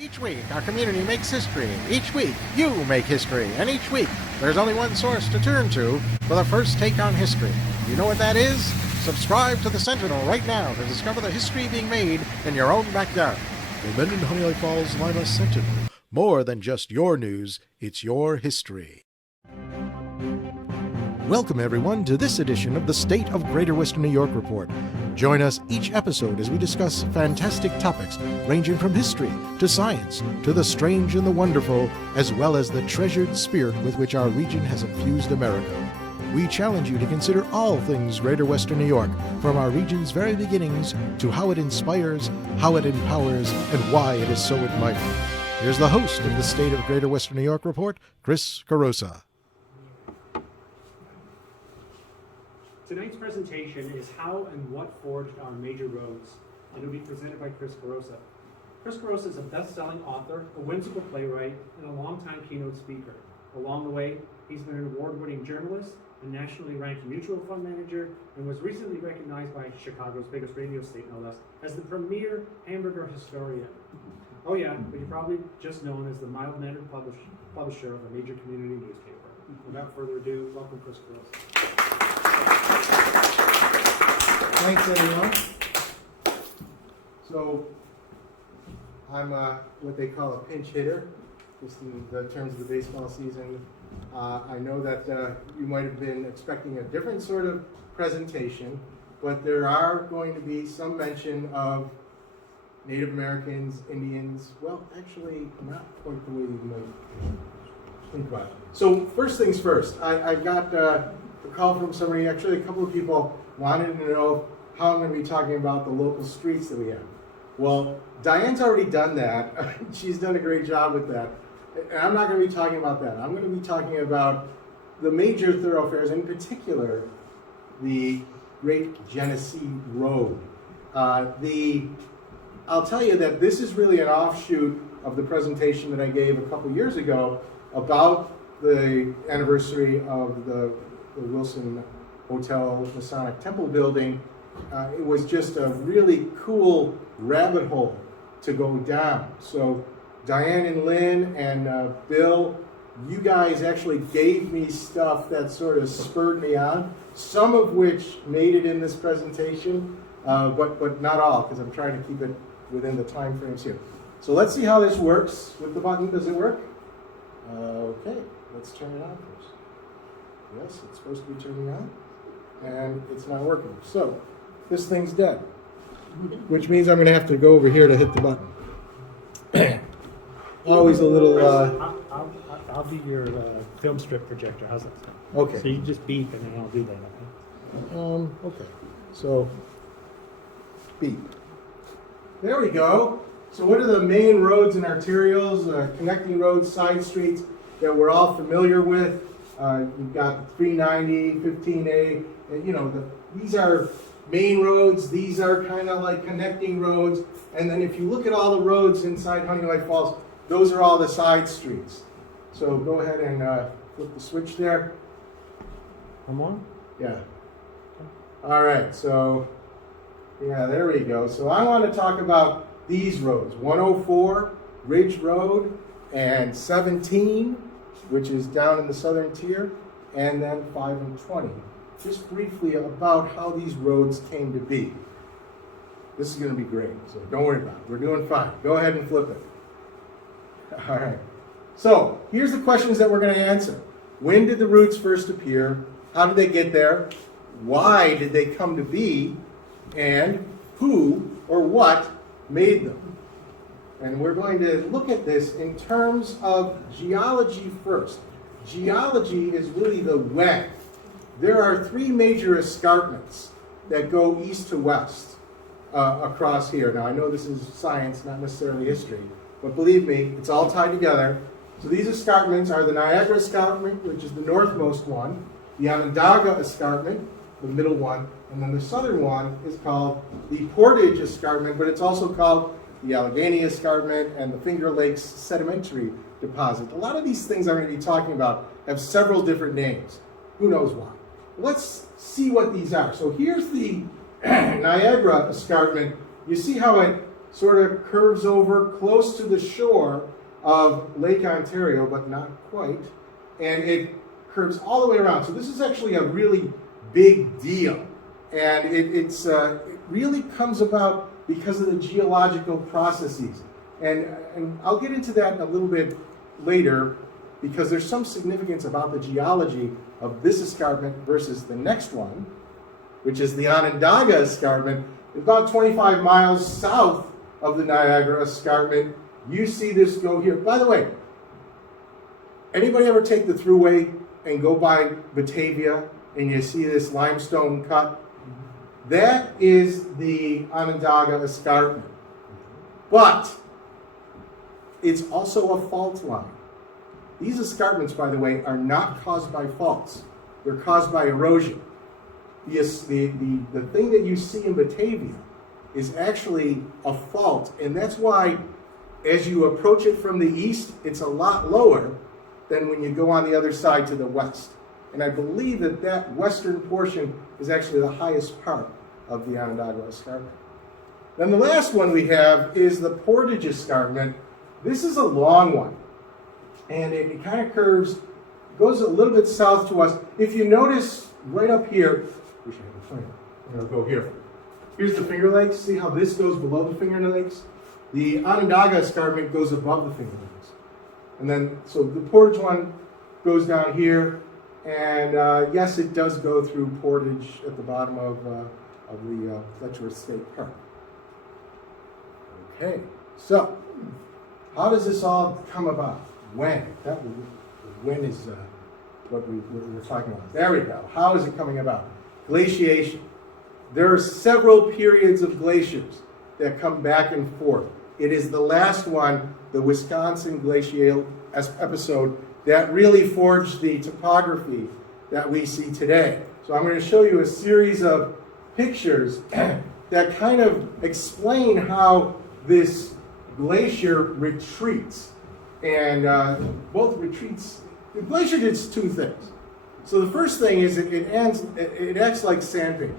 Each week, our community makes history. Each week, you make history. And each week, there's only one source to turn to for the first take on history. You know what that is? Subscribe to the Sentinel right now to discover the history being made in your own backyard. The Mendon Honeoye Falls Lima Sentinel. More than just your news, it's your history. Welcome, everyone, to this edition of the State of Greater Western New York Report. Join us each episode as we discuss fantastic topics ranging from history to science to the strange and the wonderful, as well as the treasured spirit with which our region has infused America. We challenge you to consider all things Greater Western New York, from our region's very beginnings to how it inspires, how it empowers, and why it is so admired. Here's the host of the State of Greater Western New York Report, Chris Carosa. Tonight's presentation is How and What Forged Our Major Roads, and it will be presented by Chris Carosa. Chris Carosa is a best-selling author, a whimsical playwright, and a longtime keynote speaker. Along the way, he's been an award-winning journalist, a nationally ranked mutual fund manager, and was recently recognized by Chicago's biggest radio station, no less, as the premier hamburger historian. Oh yeah, but you're probably just known as the mild-mannered publisher of a major community newspaper. Without further ado, welcome Chris Carosa. Thanks, everyone. So, I'm what they call a pinch hitter, just in the terms of the baseball season. I know that you might have been expecting a different sort of presentation, but there are going to be some mention of Native Americans, Indians. Well, actually, not quite the way you might think about it. So, first things first, I got a call from somebody, actually a couple of people wanted to know how I'm going to be talking about the local streets that we have. Well, Diane's already done that. She's done a great job with that. And I'm not going to be talking about that. I'm going to be talking about the major thoroughfares, in particular, the Great Genesee Road. I'll tell you that this is really an offshoot of the presentation that I gave a couple years ago about the anniversary of the Wilson Hotel Masonic Temple building. It was just a really cool rabbit hole to go down. So Diane and Lynn and Bill, you guys actually gave me stuff that sort of spurred me on, some of which made it in this presentation, but not all, because I'm trying to keep it within the time frames here. So let's see how this works with the button. Does it work? Okay, let's turn it on first. Yes, it's supposed to be turning on, and it's not working. So this thing's dead, which means I'm going to have to go over here to hit the button. Always a little... I'll be your film strip projector. How's that sound? Okay. So you just beep and then I'll do that, okay? Okay. So, beep. There we go. So what are the main roads and arterials, connecting roads, side streets that we're all familiar with? You've got 390, 15A, and these are main roads. These are kind of like connecting roads. And then if you look at all the roads inside Honeoye Falls, those are all the side streets. So go ahead and flip the switch there. Come on. Yeah. All right, so yeah, there we go. So I want to talk about these roads, 104, Ridge Road, and 17, which is down in the southern tier, and then 5 and 20. Just briefly about how these roads came to be. This is going to be great, so don't worry about it. We're doing fine. Go ahead and flip it. All right. So here's the questions that we're going to answer. When did the routes first appear? How did they get there? Why did they come to be? And who or what made them? And we're going to look at this in terms of geology first. Geology is really the when. There are three major escarpments that go east to west across here. Now, I know this is science, not necessarily history, but believe me, it's all tied together. So these escarpments are the Niagara Escarpment, which is the northmost one, the Onondaga Escarpment, the middle one, and then the southern one is called the Portage Escarpment, but it's also called the Allegheny Escarpment and the Finger Lakes Sedimentary Deposit. A lot of these things I'm going to be talking about have several different names. Who knows why? Let's see what these are. So here's the Niagara Escarpment. You see how it sort of curves over close to the shore of Lake Ontario, but not quite, and it curves all the way around. So this is actually a really big deal, and it really comes about because of the geological processes. And I'll get into that a little bit later, because there's some significance about the geology of this escarpment versus the next one, which is the Onondaga Escarpment. About 25 miles south of the Niagara Escarpment. You see this go here. By the way, anybody ever take the thruway and go by Batavia and you see this limestone cut? That is the Onondaga Escarpment. But it's also a fault line. These escarpments, by the way, are not caused by faults. They're caused by erosion. The thing that you see in Batavia is actually a fault, and that's why as you approach it from the east, it's a lot lower than when you go on the other side to the west. And I believe that that western portion is actually the highest part of the Onondaga Escarpment. Then the last one we have is the Portage Escarpment. This is a long one, and it kind of curves, goes a little bit south to us. If you notice right up here, wish I had a plan. I'm going to go here. Here's the Finger Lakes. See how this goes below the Finger Lakes? The Onondaga Escarpment goes above the Finger Lakes. And then, so the Portage one goes down here, and yes, it does go through Portage at the bottom of the Letchworth State Park. Okay, so how does this all come about? When? When is what we're talking about. There we go. How is it coming about? Glaciation. There are several periods of glaciers that come back and forth. It is the last one, the Wisconsin glacial episode, that really forged the topography that we see today. So I'm going to show you a series of pictures that kind of explain how this glacier retreats. And both retreats, the glacier did two things. So the first thing is it acts like sandpaper,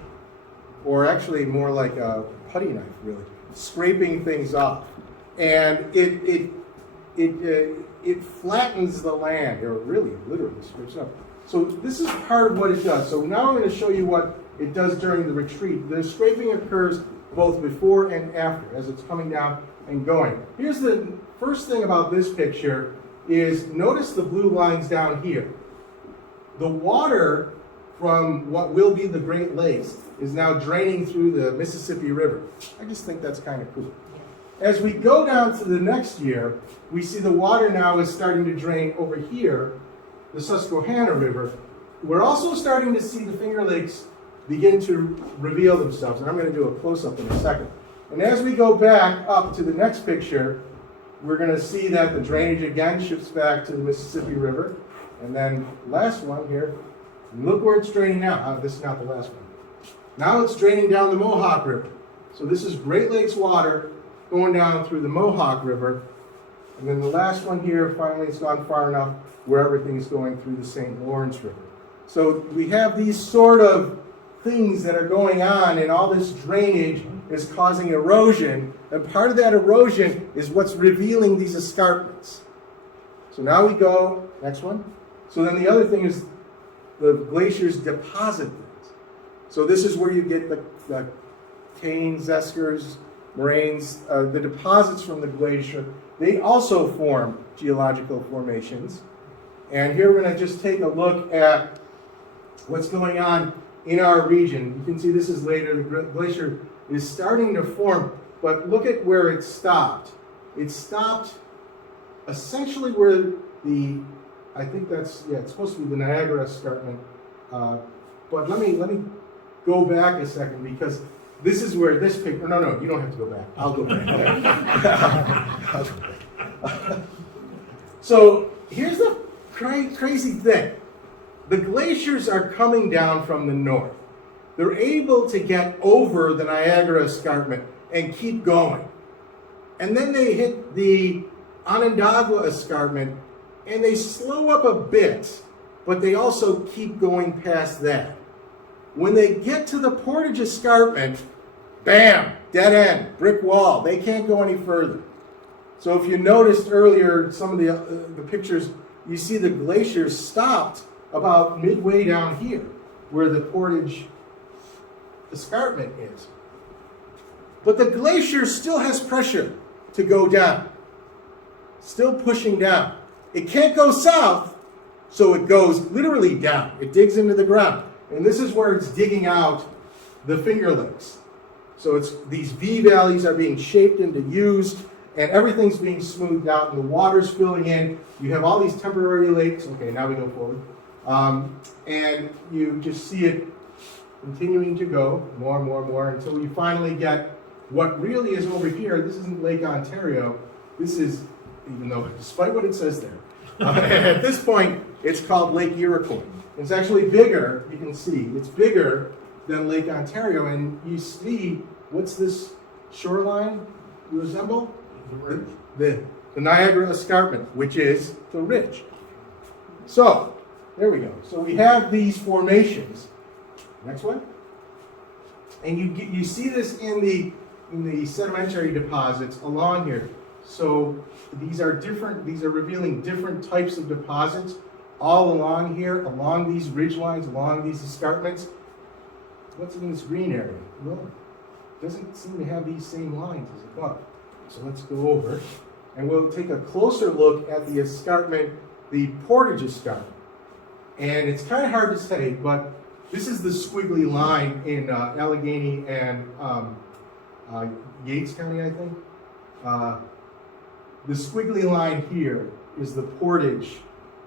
or actually more like a putty knife, really, scraping things off. And it flattens the land, or really, literally scrapes up. So this is part of what it does. So now I'm going to show you what it does during the retreat. The scraping occurs both before and after, as it's coming down and going. Here's the first thing about this picture is notice the blue lines down here. The water from what will be the Great Lakes is now draining through the Mississippi River. I just think that's kind of cool. As we go down to the next year, we see the water now is starting to drain over here, the Susquehanna River. We're also starting to see the Finger Lakes begin to reveal themselves, and I'm going to do a close-up in a second. And as we go back up to the next picture, we're going to see that the drainage again shifts back to the Mississippi River. And then last one here, look where it's draining now. This is not the last one. Now it's draining down the Mohawk River. So this is Great Lakes water going down through the Mohawk River. And then the last one here, finally it's gone far enough where everything is going through the St. Lawrence River. So we have these sort of things that are going on, and all this drainage is causing erosion, and part of that erosion is what's revealing these escarpments. So now we go, next one. So then the other thing is the glaciers deposit things. So this is where you get the canes, eskers, moraines, the deposits from the glacier. They also form geological formations. And here we're going to just take a look at what's going on in our region. You can see this is later. The glacier is starting to form, but look at where it stopped. It stopped essentially where I think that's, it's supposed to be the Niagara Escarpment. But let me go back a second, because this is where this picture, no, you don't have to go back. I'll go back. So here's the crazy thing. The glaciers are coming down from the north. They're able to get over the Niagara Escarpment and keep going. And then they hit the Onondaga Escarpment and they slow up a bit, but they also keep going past that. When they get to the Portage Escarpment, Bam! Dead end, brick wall. They can't go any further. So if you noticed earlier, some of the pictures, you see the glacier stopped about midway down here, where the Portage escarpment is. But the glacier still has pressure to go down, still pushing down. It can't go south, so it goes literally down. It digs into the ground. And this is where it's digging out the Finger Lakes. So it's these V valleys are being shaped into U's, and everything's being smoothed out, and the water's filling in. You have all these temporary lakes. Okay, now we go forward. And you just see it continuing to go more and more and more until you finally get what really is over here. This isn't Lake Ontario. This is, even though, despite what it says there, at this point, it's called Lake Iroquois. It's actually bigger, you can see, it's bigger than Lake Ontario, and you see, what's this shoreline resemble? The Niagara Escarpment, which is the ridge. So, there we go. So we have these formations. Next one. And you see this in the sedimentary deposits along here. So these are revealing different types of deposits all along here, along these ridge lines, along these escarpments. What's in this green area? Well, it doesn't seem to have these same lines as above. So let's go over, and we'll take a closer look at the escarpment, the Portage escarpment. And it's kind of hard to say, but this is the squiggly line in Allegheny and Yates County, I think. The squiggly line here is the Portage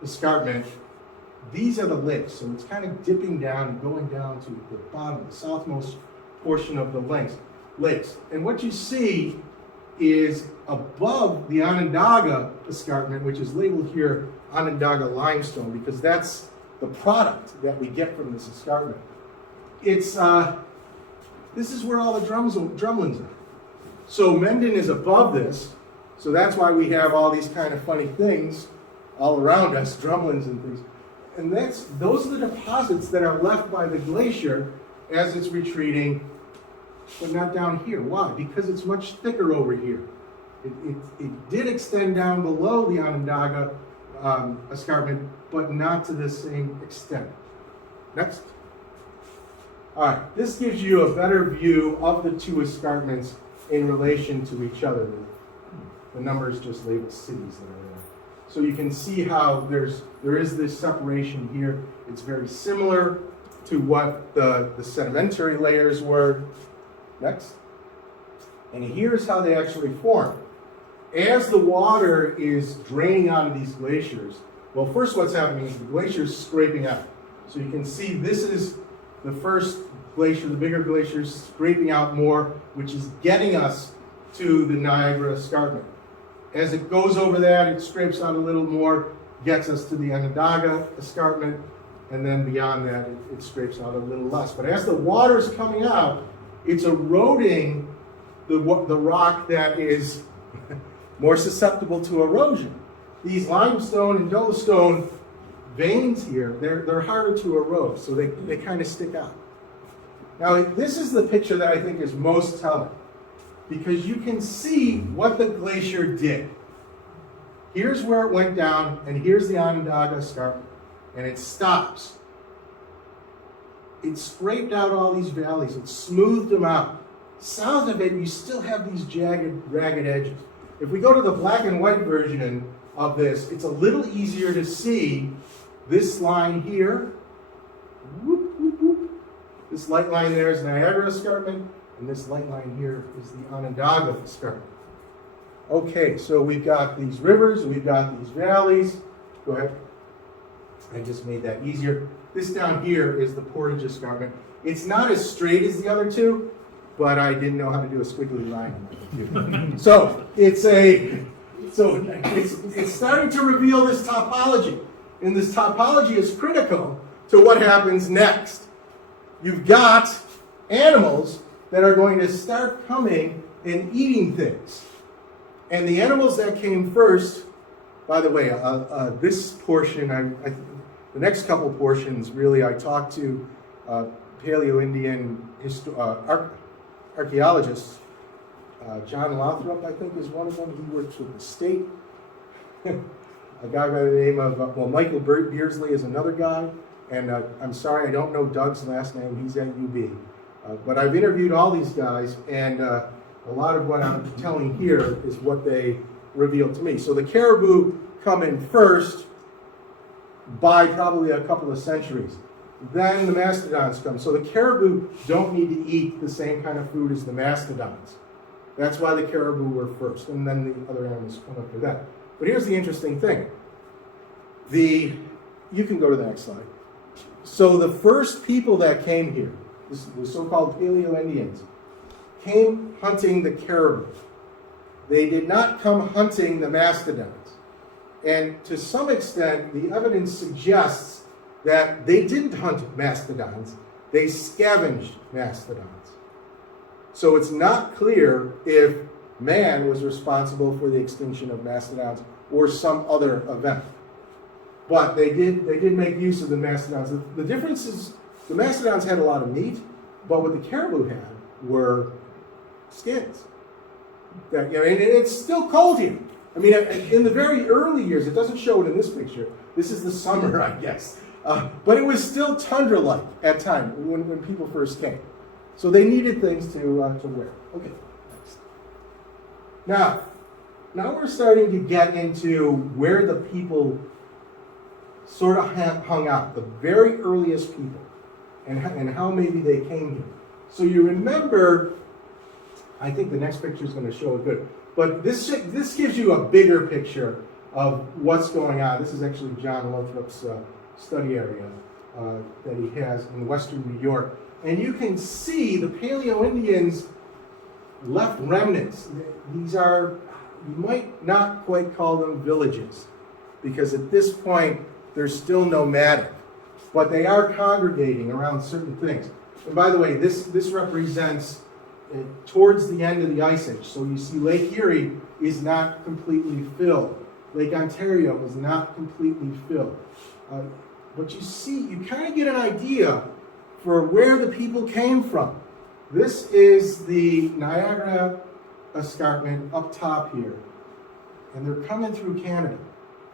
escarpment. These are the lakes, so it's kind of dipping down and going down to the bottom, the southmost portion of the lakes. And what you see is above the Onondaga escarpment, which is labeled here Onondaga limestone, because that's the product that we get from this escarpment. It's this is where all the drumlins are. So Mendon is above this, so that's why we have all these kind of funny things all around us, drumlins and things. And those are the deposits that are left by the glacier as it's retreating, but not down here. Why? Because it's much thicker over here. It did extend down below the Onondaga escarpment, but not to the same extent. Next. All right, this gives you a better view of the two escarpments in relation to each other. The numbers just label cities that are there. So you can see how there is this separation here. It's very similar to what the sedimentary layers were. Next. And here's how they actually form. As the water is draining out of these glaciers, well, first what's happening is the glacier's scraping out. So you can see this is the first glacier, the bigger glaciers scraping out more, which is getting us to the Niagara Escarpment. As it goes over that, it scrapes out a little more, gets us to the Onondaga Escarpment, and then beyond that, it scrapes out a little less. But as the water's coming out, it's eroding the rock that is more susceptible to erosion. These limestone and dolostone veins here, they're harder to erode, so they kind of stick out. Now, this is the picture that I think is most telling, because you can see what the glacier did. Here's where it went down, and here's the Onondaga Escarpment, and it stops. It scraped out all these valleys, it smoothed them out. South of it, you still have these jagged, ragged edges. If we go to the black and white version of this, it's a little easier to see this line here. Whoop, whoop, whoop. This light line there is Niagara Escarpment, and this light line here is the Onondaga Escarpment. Okay, so we've got these rivers, we've got these valleys. Go ahead. I just made that easier. This down here is the Portage Escarpment. It's not as straight as the other two, but I didn't know how to do a squiggly line. So it's starting to reveal this topology. And this topology is critical to what happens next. You've got animals that are going to start coming and eating things. And the animals that came first, by the way, this portion, the next couple portions, really, I talked to Paleo-Indian archaeologists. John Lothrop, I think, is one of them. He works with the state. A guy by the name of, Michael Beardsley is another guy. And I'm sorry, I don't know Doug's last name. He's at UB. But I've interviewed all these guys, and a lot of what I'm telling here is what they revealed to me. So the caribou come in first by probably a couple of centuries. Then the mastodons come. So the caribou don't need to eat the same kind of food as the mastodons. That's why the caribou were first, and then the other animals come after that. But here's the interesting thing. You can go to the next slide. So the first people that came here, the so-called Paleo-Indians, came hunting the caribou. They did not come hunting the mastodons. And to some extent, the evidence suggests that they didn't hunt mastodons, they scavenged mastodons. So it's not clear if man was responsible for the extinction of mastodons or some other event. But they did make use of the mastodons. The difference is the mastodons had a lot of meat, but what the caribou had were skins. And it's still cold here. I mean, in the very early years, it doesn't show it in this picture. This is the summer, I guess. But it was still tundra-like at time when people first came. So they needed things to wear. Okay, next. Now we're starting to get into where the people sort of hung out, the very earliest people, and how maybe they came here. So you remember, I think the next picture is going to show it good, but this gives you a bigger picture of what's going on. This is actually John Lothrop's study area that he has in western New York. And you can see the Paleo-Indians left remnants. These are, you might not quite call them villages, because at this point, they're still nomadic. But they are congregating around certain things. And by the way, this represents towards the end of the Ice Age. So you see Lake Erie is not completely filled. Lake Ontario is not completely filled. But you see, you kind of get an idea for where the people came from. This is the Niagara Escarpment up top here. And they're coming through Canada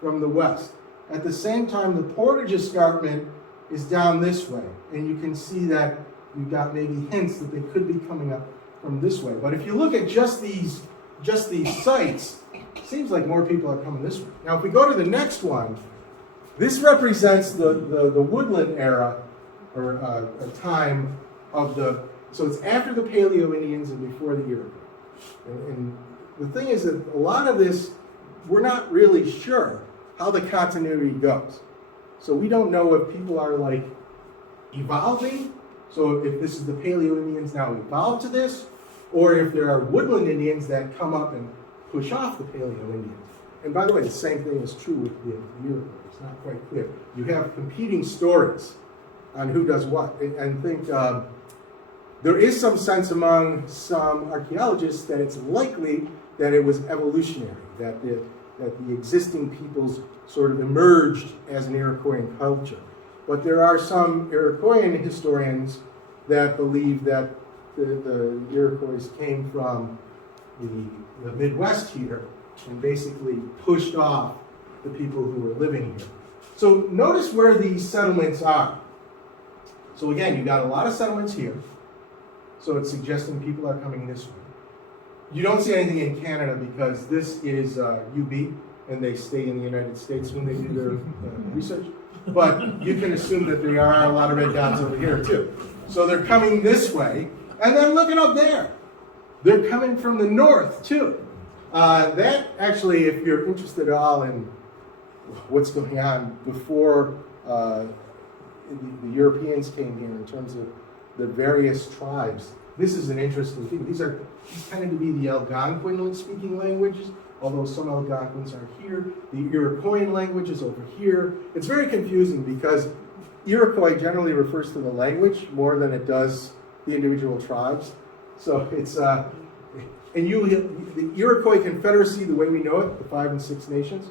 from the west. At the same time, the Portage Escarpment is down this way. And you can see that you've got maybe hints that they could be coming up from this way. But if you look at just these sites, it seems like more people are coming this way. Now, if we go to the next one, this represents the woodland era, or a time of so it's after the Paleo-Indians and before the Iroquois. And the thing is that a lot of this, we're not really sure how the continuity goes. So we don't know if people are like evolving, so if this is the Paleo-Indians now evolved to this, or if there are woodland Indians that come up and push off the Paleo-Indians. And by the way, the same thing is true with the Iroquois. It's not quite clear. You have competing stories on who does what. And think there is some sense among some archaeologists that it's likely that it was evolutionary, that the existing peoples sort of emerged as an Iroquoian culture. But there are some Iroquoian historians that believe that the Iroquois came from the Midwest here and basically pushed off the people who were living here. So notice where these settlements are. So again, you've got a lot of settlements here. So it's suggesting people are coming this way. You don't see anything in Canada because this is UB, and they stay in the United States when they do their research. But you can assume that there are a lot of red dots over here too. So they're coming this way. And then look it up there. They're coming from the north too. That actually, if you're interested at all in what's going on before the Europeans came here in terms of the various tribes, this is an interesting thing. These tended to be the Algonquin-speaking languages, although some Algonquins are here. The Iroquoian language is over here. It's very confusing because Iroquois generally refers to the language more than it does the individual tribes. So it's, the Iroquois Confederacy, the way we know it, the 5 and 6 nations,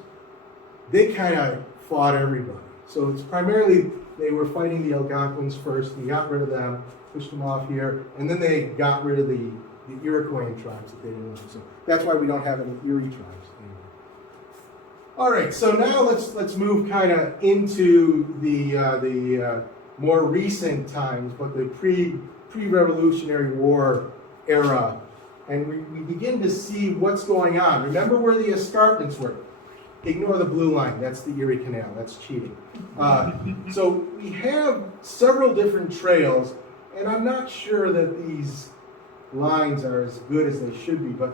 they kind of fought everybody. So it's primarily they were fighting the Algonquins first, and they got rid of them, pushed them off here, and then they got rid of the Iroquois tribes that they didn't want. So that's why we don't have any Erie tribes anymore. All right, so now let's move kind of into the more recent times, but the pre-Revolutionary War era, and we begin to see what's going on. Remember where the escarpments were. Ignore the blue line, that's the Erie Canal, that's cheating. So we have several different trails, and I'm not sure that these lines are as good as they should be, but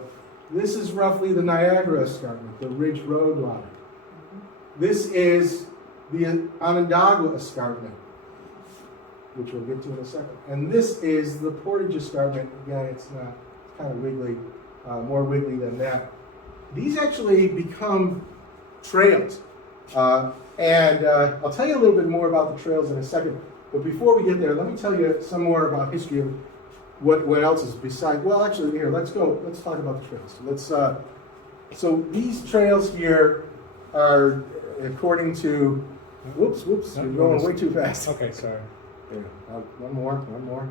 this is roughly the Niagara Escarpment, the Ridge Road line. This is the Onondaga Escarpment, which we'll get to in a second. And this is the Portage Escarpment. Again, it's kind of wiggly, more wiggly than that. These actually become trails. And I'll tell you a little bit more about the trails in a second. But before we get there, let me tell you some more about history of what else is besides. Well, actually, here, let's talk about the trails. So these trails here are, according to, whoops, you're going way too fast. Okay, sorry. There, one more.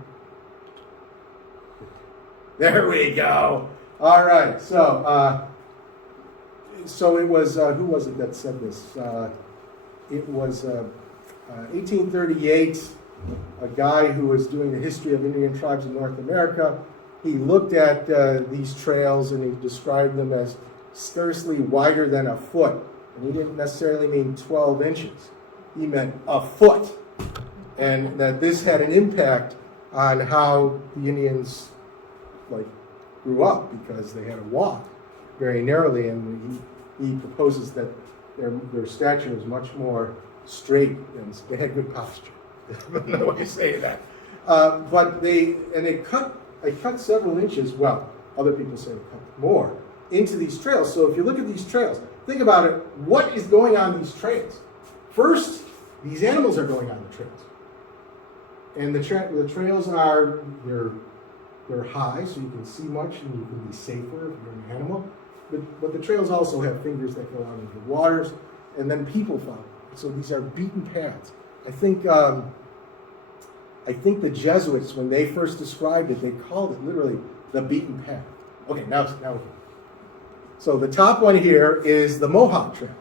There we go. All right, so it was, who was it that said this? It was 1838, a guy who was doing the history of Indian tribes in North America. He looked at these trails and he described them as scarcely wider than a foot. And he didn't necessarily mean 12 inches. He meant a foot. And that this had an impact on how the Indians grew up, because they had to walk very narrowly, and he proposes that their stature is much more straight, and they had good posture. No way to say that. But they cut several inches. Well, other people say they cut more into these trails. So if you look at these trails, think about it. What is going on these trails? First, these animals are going on the trails, and the trails are they're high, so you can see much, and you can be safer if you're an animal. But the trails also have fingers that go out into the waters, and then people follow. So these are beaten paths. I think the Jesuits, when they first described it, they called it literally the beaten path. Okay, now we can. So the top one here is the Mohawk Trail.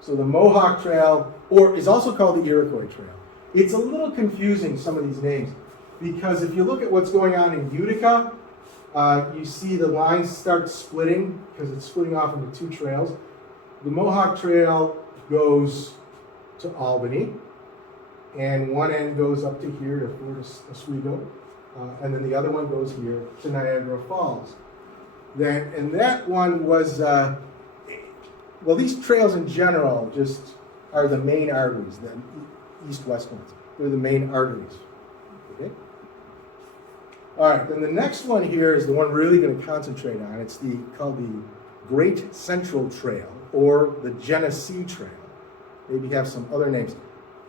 So the Mohawk Trail, or is also called the Iroquois Trail. It's a little confusing, some of these names, because if you look at what's going on in Utica, you see the lines start splitting because it's splitting off into two trails. The Mohawk Trail goes to Albany, and one end goes up to here to Fort Oswego, and then the other one goes here to Niagara Falls. And that one was, well, these trails in general just are the main arteries, the east-west ones. They're the main arteries. Okay? All right, then the next one here is the one we're really going to concentrate on. It's called the Great Central Trail, or the Genesee Trail. Maybe have some other names.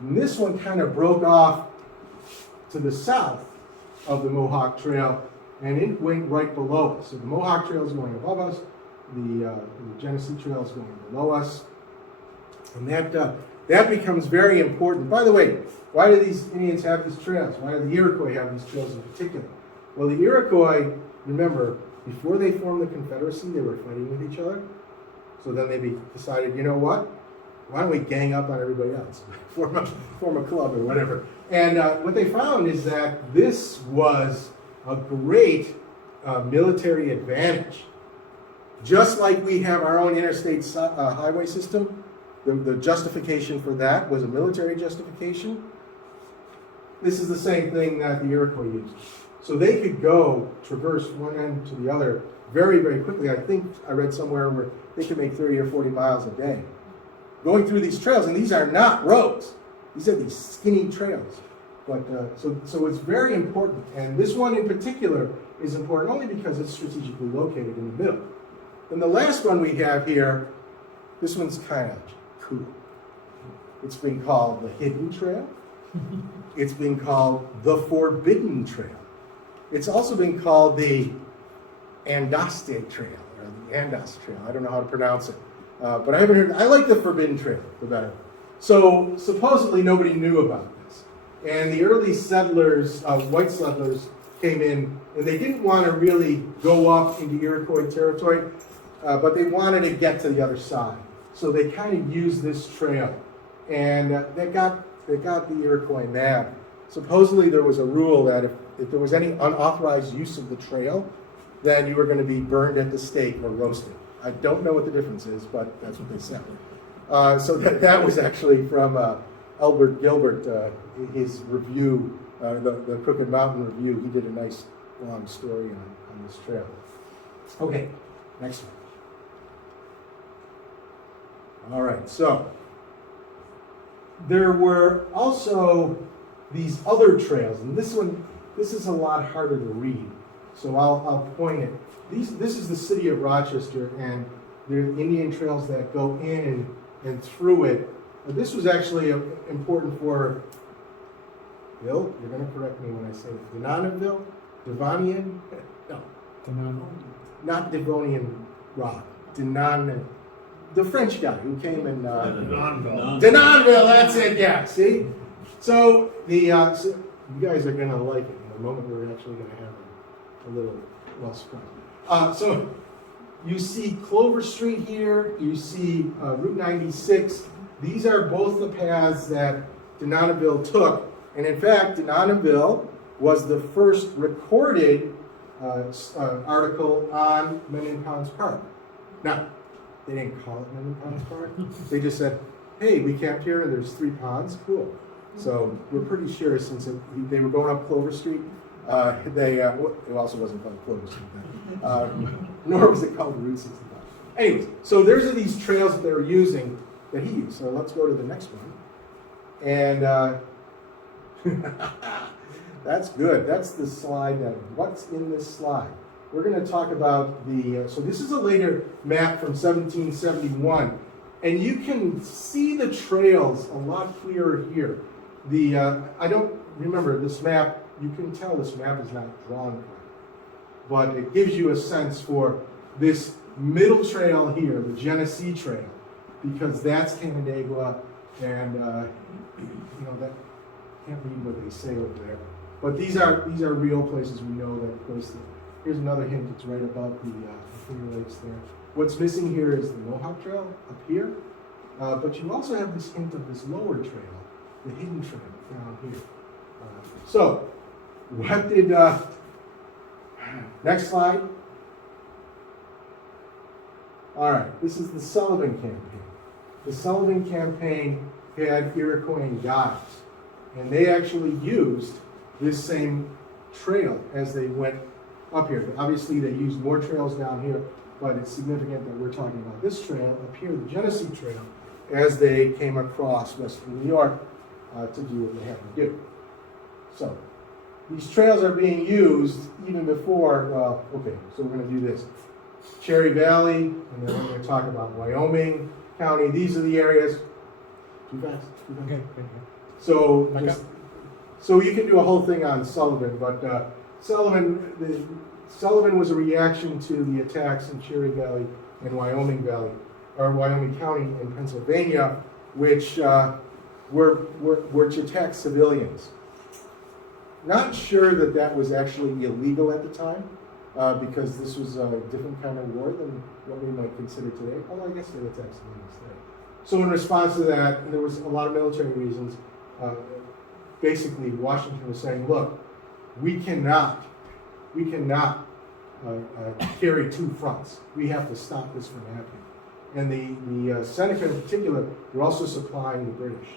And this one kind of broke off to the south of the Mohawk Trail, and it went right below us. So the Mohawk Trail is going above us, the Genesee Trail is going below us, and that becomes very important. By the way, why do these Indians have these trails? Why do the Iroquois have these trails in particular? Well, the Iroquois, remember, before they formed the Confederacy, they were fighting with each other. So then they decided, you know what? Why don't we gang up on everybody else? form a club or whatever. And what they found is that this was a great military advantage. Just like we have our own interstate highway system, the justification for that was a military justification. This is the same thing that the Iroquois used. So they could traverse one end to the other very, very quickly. I think I read somewhere where they could make 30 or 40 miles a day going through these trails. And these are not roads. These are these skinny trails. But so it's very important. And this one in particular is important only because it's strategically located in the middle. And the last one we have here, this one's kind of cool. It's been called the Hidden Trail. It's been called the Forbidden Trail. It's also been called the Andaste Trail, or the Andas Trail. I don't know how to pronounce it. But I haven't heard, I like the Forbidden Trail the better. So supposedly nobody knew about this. And the early settlers, white settlers, came in, and they didn't want to really go up into Iroquois territory, but they wanted to get to the other side. So they kind of used this trail, and they got the Iroquois mad. Supposedly there was a rule that if there was any unauthorized use of the trail, then you were going to be burned at the stake or roasted. I don't know what the difference is, but that's what they said. So that was actually from Albert Gilbert, his review, the Crooked Mountain Review. He did a nice long story on this trail. Okay, next one. All right, so there were also these other trails, and this is a lot harder to read, so I'll point it. This is the city of Rochester, and there are Indian trails that go in and through it. This was actually important for, Bill, you're going to correct me when I say it, Devonian? No. Not Devonian Rock. Denon, the French guy who came in Denonville, that's it, yeah, see? So so you guys are going to like it. In a moment we're actually going to have a little surprise. So you see Clover Street here, you see Route 96. These are both the paths that Denonville took. And in fact, Denonville was the first recorded article on Mendon Park. Now, they didn't call it Mendon Park. They just said, hey, we camped here and there's 3 ponds. Cool. So we're pretty sure since they were going up Clover Street, it also wasn't called Clover Street then, nor was it called Route 65. Anyways, so there's these trails that they were using that he used. So let's go to the next one. And that's good. That's the slide. What's in this slide? We're going to talk about so this is a later map from 1771. And you can see the trails a lot clearer here. I don't remember this map. You can tell this map is not drawn correctly, but it gives you a sense for this middle trail here, the Genesee Trail, because that's Canandaigua, and that can't read what they say over there. But these are real places we know that, of course. Here's another hint. It's right above the Finger Lakes there. What's missing here is the Mohawk Trail up here, but you also have this hint of this lower trail, the hidden trail down here. So, what did, next slide. All right, this is the Sullivan campaign. The Sullivan campaign had Iroquois guides, and they actually used this same trail as they went up here. Obviously, they used more trails down here, but it's significant that we're talking about this trail up here, the Genesee Trail, as they came across western New York to do what they had to do. So, these trails are being used even before, so we're going to do this. Cherry Valley, and then we're going to talk about Wyoming County. These are the areas. Too fast? Okay. So you can do a whole thing on Sullivan, but Sullivan was a reaction to the attacks in Cherry Valley and Wyoming County in Pennsylvania, which were to attack civilians. Not sure that was actually illegal at the time, because this was a different kind of war than what we might consider today. Although I guess they attacked civilians today. So in response to that, there was a lot of military reasons. Basically, Washington was saying, look, we cannot carry 2 fronts. We have to stop this from happening. And the Seneca in particular were also supplying the British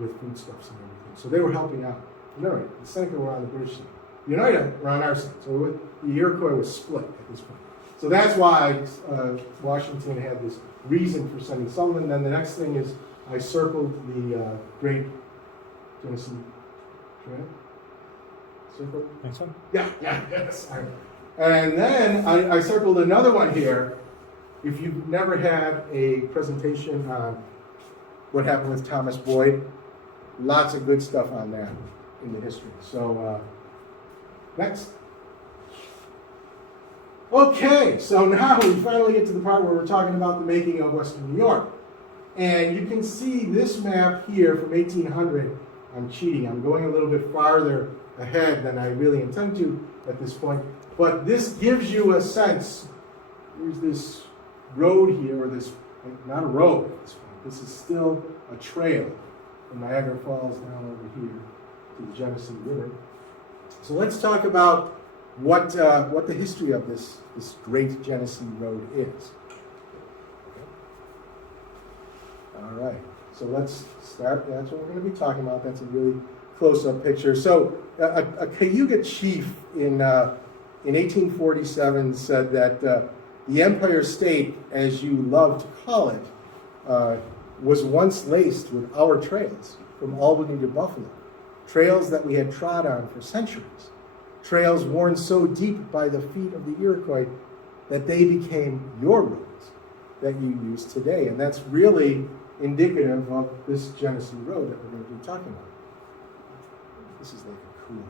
with foodstuffs and everything. So they were helping out. Remember, the Seneca were on the British side. The Oneida were on our side. So the Iroquois was split at this point. So that's why Washington had this reason for sending Sullivan. Then the next thing is I circled the Great Genesee Trail. Circle? Next one? Yeah, yes. And then I circled another one here. If you've never had a presentation on what happened with Thomas Boyd, lots of good stuff on that in the history. So, next. Okay, so now we finally get to the part where we're talking about the making of Western New York. And you can see this map here from 1800. I'm cheating. I'm going a little bit farther ahead than I really intend to at this point. But this gives you a sense. There's this road here, or this, not a road at this point. This is still a trail from Niagara Falls down over here to the Genesee River. So let's talk about what the history of this great Genesee Road is. All right, so let's start. That's what we're going to be talking about. That's a really close-up picture. So a Cayuga chief in 1847 said that the Empire State, as you love to call it, was once laced with our trails from Albany to Buffalo, trails that we had trod on for centuries, trails worn so deep by the feet of the Iroquois that they became your roads that you use today. And that's really indicative of this Genesee Road that we're going to be talking about. This is like a cool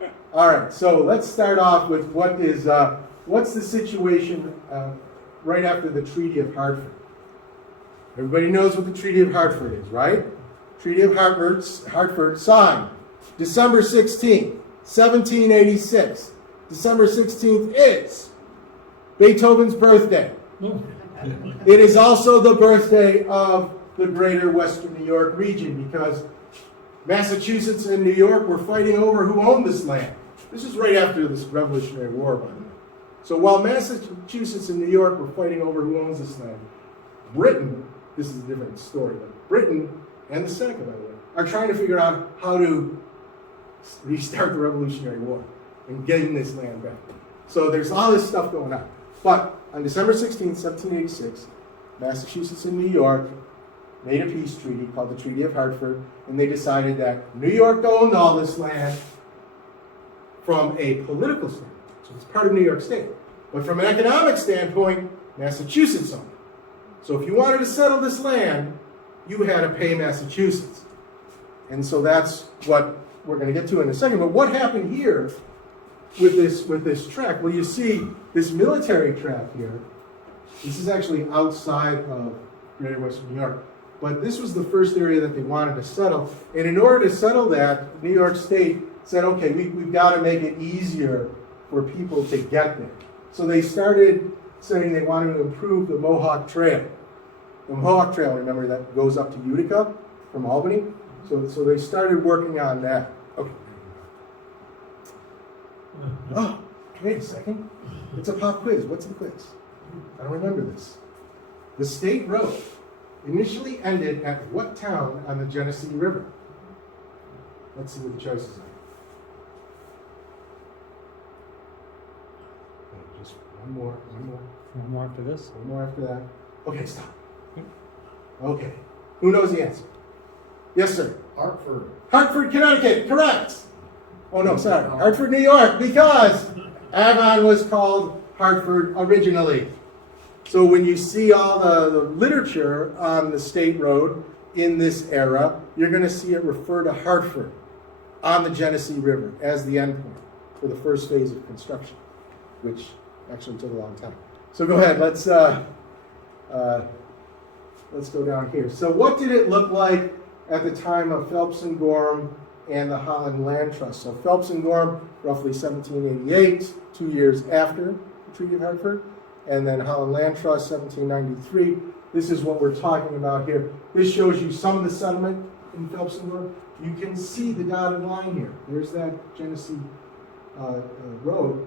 thing. All right, so let's start off with what's the situation right after the Treaty of Hartford. Everybody knows what the Treaty of Hartford is, right? Treaty of Hartford signed December 16th, 1786. December 16th is Beethoven's birthday. It is also the birthday of the greater Western New York region, because Massachusetts and New York were fighting over who owned this land. This is right after this Revolutionary War, by the way. So while Massachusetts and New York were fighting over who owns this land, Britain, this is a different story, but Britain and the Seneca, by the way, are trying to figure out how to restart the Revolutionary War and getting this land back. So there's all this stuff going on. But on December 16th, 1786, Massachusetts and New York made a peace treaty called the Treaty of Hartford, and they decided that New York owned all this land from a political standpoint. So it's part of New York State. But from an economic standpoint, Massachusetts owned it. So if you wanted to settle this land, you had to pay Massachusetts. And so that's what we're going to get to in a second. But what happened here with this track? Well, you see this military track here. This is actually outside of Greater Western New York. But this was the first area that they wanted to settle. And in order to settle that, New York State said, okay, we've got to make it easier for people to get there. So they started saying they wanted to improve the Mohawk Trail. The Mohawk Trail, remember, that goes up to Utica from Albany? So they started working on that. Okay. Oh, wait a second. It's a pop quiz. What's the quiz? I don't remember this. The state road initially ended at what town on the Genesee River? Let's see what the choices are. Just one more. One more after this. One more after that. Okay, stop. Okay. Who knows the answer? Yes, sir. Hartford. Hartford, Connecticut. Correct. Oh, no, sorry. Hartford, New York, because Avon was called Hartford originally. So when you see all the literature on the state road in this era, you're going to see it refer to Hartford on the Genesee River as the endpoint for the first phase of construction, which actually took a long time. So go ahead, let's go down here. So what did it look like at the time of Phelps and Gorham and the Holland Land Trust? So Phelps and Gorham, roughly 1788, 2 years after the Treaty of Hartford, and then Holland Land Trust, 1793. This is what we're talking about here. This shows you some of the settlement in Phelps and Gorham. You can see the dotted line here. There's that Genesee road.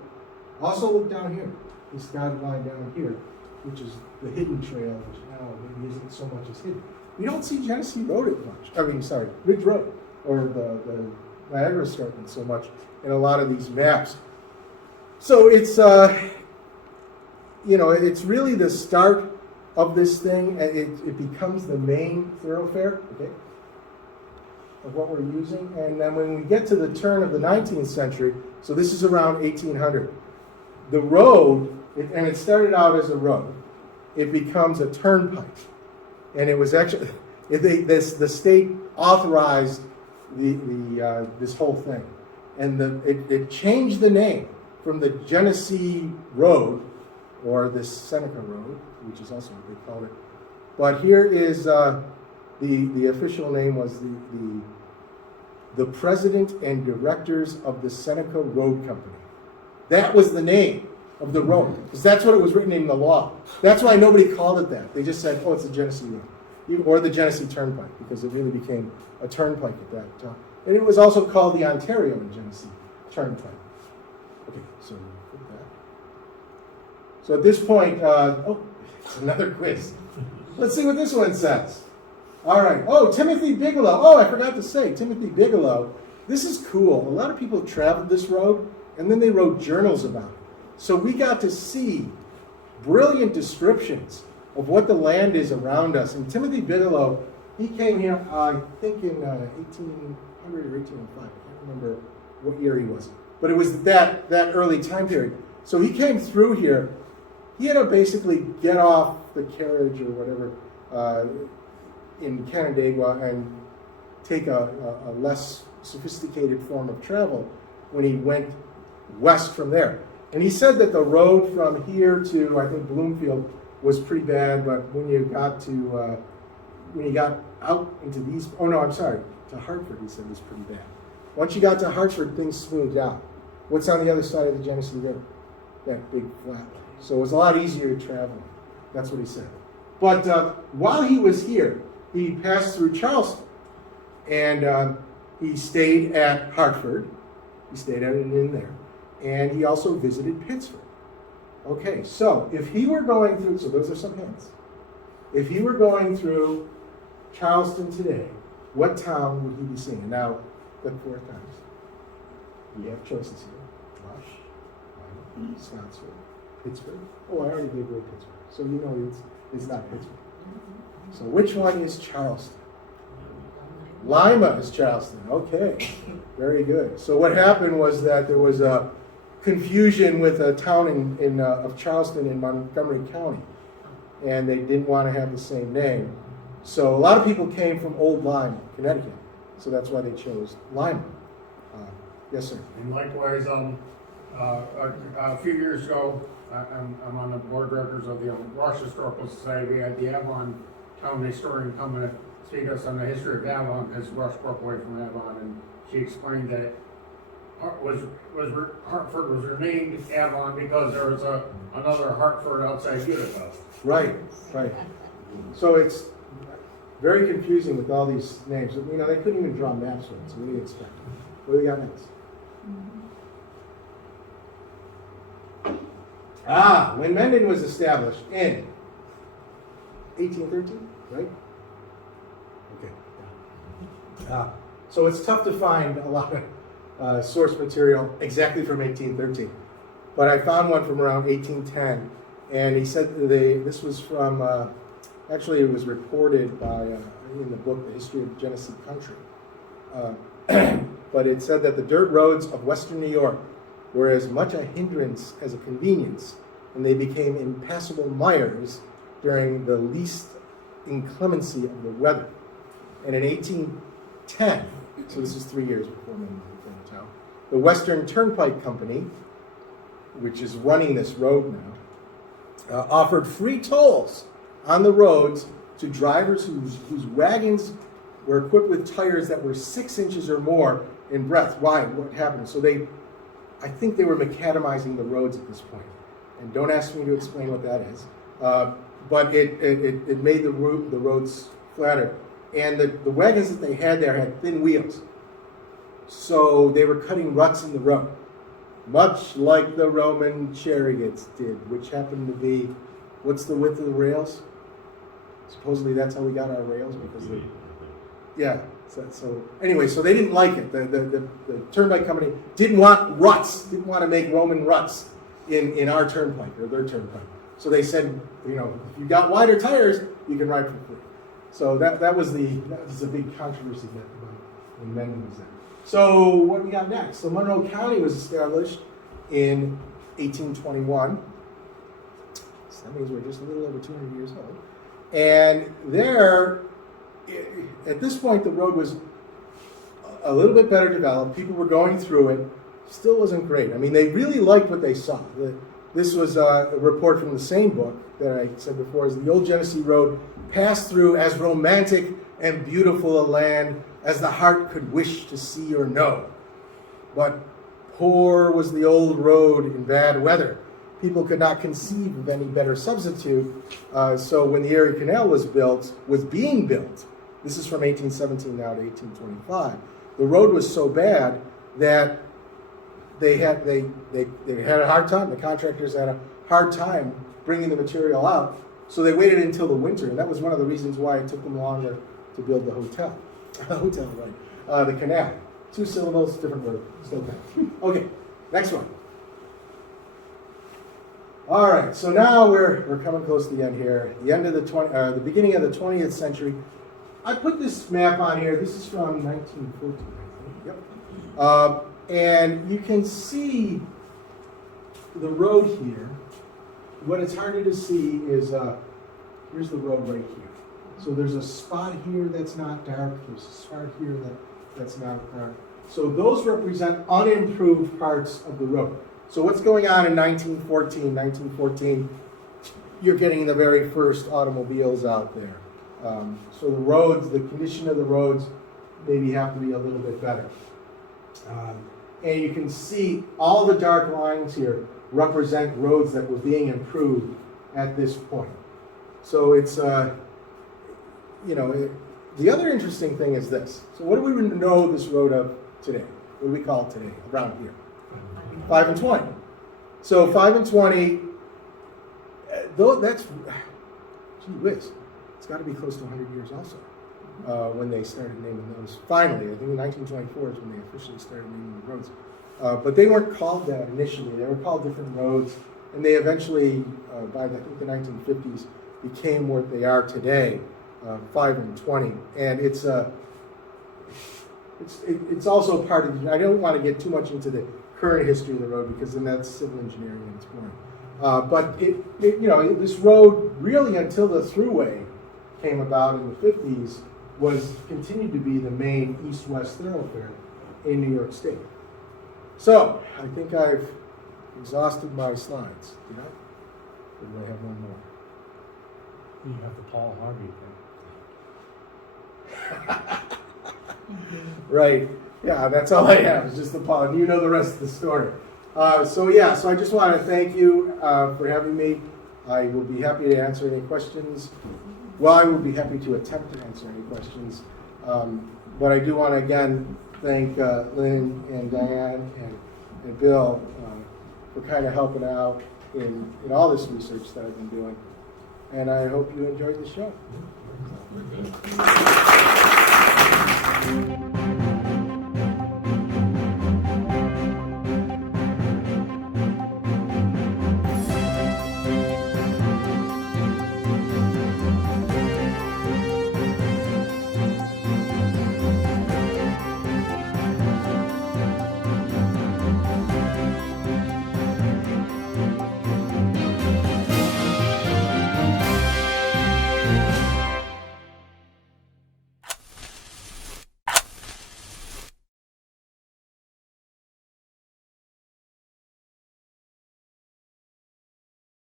Also look down here, this dotted line down here, which is the hidden trail, which now maybe isn't so much as hidden. We don't see Genesee Road as much. Ridge Road, or the Niagara Escarpment so much in a lot of these maps. So it's, it's really the start of this thing, and it becomes the main thoroughfare, okay, of what we're using. And then when we get to the turn of the 19th century, so this is around 1800, the road, and it started out as a road, it becomes a turnpike. And it was actually, the state authorized this whole thing. And it changed the name from the Genesee Road, or the Seneca Road, which is also what they called it. But here is The official name was the President and Directors of the Seneca Road Company. That was the name of the road, because that's what it was written in the law. That's why nobody called it that. They just said, oh, it's the Genesee Road, or the Genesee Turnpike, because it really became a turnpike at that time. And it was also called the Ontario and Genesee Turnpike. Okay, so put that. So at this point, oh, it's another quiz. Let's see what this one says. All right. Oh, Timothy Bigelow. Oh, I forgot to say, Timothy Bigelow. This is cool. A lot of people traveled this road, and then they wrote journals about it. So we got to see brilliant descriptions of what the land is around us. And Timothy Bigelow, he came here, I think in 1800 or 1805. I can't remember what year he was. But it was that early time period. So he came through here. He had to basically get off the carriage or whatever in Canandaigua and take a less sophisticated form of travel when he went west from there. And he said that the road from here to, I think, Bloomfield was pretty bad, but when you got to, when you got out into these, oh no, I'm sorry, to Hartford, he said it was pretty bad. Once you got to Hartford, things smoothed out. What's on the other side of the Genesee River? That big flat. So it was a lot easier to travel. That's what he said. But while he was here, he passed through Charleston, and he stayed at Hartford. He stayed at an inn there. And he also visited Pittsburgh. Okay, so if he were going through, so those are some hints. If he were going through Charleston today, what town would he be seeing? Now, the 4 times. You have choices here. Rush, Scottsville, Pittsburgh. Oh, I already gave away Pittsburgh. So you know it's not Pittsburgh. So which one is Charleston? Lima is Charleston. Okay, very good. So what happened was that there was a confusion with a town of Charleston in Montgomery County, and they didn't want to have the same name. So a lot of people came from Old Lyme, Connecticut. So that's why they chose Lima. Yes, sir. And likewise, a few years ago, I'm on the board of directors of the Host Historical Society. We had the Avon town historian come and speak to us on the history of Avon, because Rush broke away from Avon, and she explained that Hartford was renamed Avon because there was another Hartford outside Utica. Right, right. So it's very confusing with all these names. You know, they couldn't even draw maps with it, so what do you expect? What do we got next? When Mendon was established in 1813, right? Okay. So it's tough to find a lot of source material exactly from 1813. But I found one from around 1810, and he said this was from, actually it was reported by, in the book, The History of Genesee Country. But it said that the dirt roads of western New York were as much a hindrance as a convenience, and they became impassable mires during the least inclemency of the weather. And in 1810, so this is 3 years before Mendon became a town, the Western Turnpike Company, which is running this road now, offered free tolls on the roads to drivers whose wagons were equipped with tires that were 6 inches or more in breadth. Why? What happened? So I think they were macadamizing the roads at this point. And don't ask me to explain what that is. But it made the roads flatter. And the wagons that they had there had thin wheels. So they were cutting ruts in the road, much like the Roman chariots did, which happened to be, what's the width of the rails? Supposedly that's how we got our rails, because yeah. So anyway, so they didn't like it. The turnpike company didn't want ruts, didn't want to make Roman ruts in our turnpike or their turnpike. So they said, you know, if you got wider tires, you can ride for free. So that was a big controversy when Mendon was there. So what do we got next? So Monroe County was established in 1821. So that means we're just a little over 200 years old. And there, at this point, the road was a little bit better developed. People were going through it. Still wasn't great. I mean, they really liked what they saw. This was a report from the same book that I said before, is the old Genesee Road passed through as romantic and beautiful a land as the heart could wish to see or know. But poor was the old road in bad weather. People could not conceive of any better substitute. So when the Erie Canal was being built, this is from 1817 now to 1825, the road was so bad that they had a hard time, the contractors had a hard time bringing the material out, so they waited until the winter, and that was one of the reasons why it took them longer to build the hotel. The canal. 2 syllables, different word, still kind. Okay, next one. All right, so now we're coming close to the end here. The end of the beginning of the 20th century. I put this map on here. This is from 1914, I think. Yep. And you can see the road here. What it's harder to see is here's the road right here. So there's a spot here that's not dark. There's a spot here that's not dark. So those represent unimproved parts of the road. So what's going on in 1914? 1914, you're getting the very first automobiles out there. So the roads, the condition of the roads maybe have to be a little bit better. And you can see all the dark lines here represent roads that were being improved at this point. So it's, the other interesting thing is this. So what do we know this road of today? What do we call it today, around here? 5 and 20. So 5 and 20, though that's, gee whiz, it's got to be close to 100 years also when they started naming those. Finally, I think in 1924 is when they officially started naming the roads. But they weren't called that initially. They were called different roads, and they eventually, by I think the 1950s, became what they are today, 5 and 20. And it's also part of, I don't want to get too much into the current history of the road because then that's civil engineering and it's boring. But this road really until the thruway came about in the 50s continued to be the main east-west thoroughfare in New York State. So I think I've exhausted my slides. Did I? Or do I have one more? You have the Paul Harvey thing. Right. Yeah, that's all I have. It's just the Paul. You know the rest of the story. So I just want to thank you for having me. I will be happy to answer any questions. Well, I will be happy to attempt to answer any questions. But I do want to again thank Lynn and Diane and Bill for kind of helping out in all this research that I've been doing. And I hope you enjoyed the show.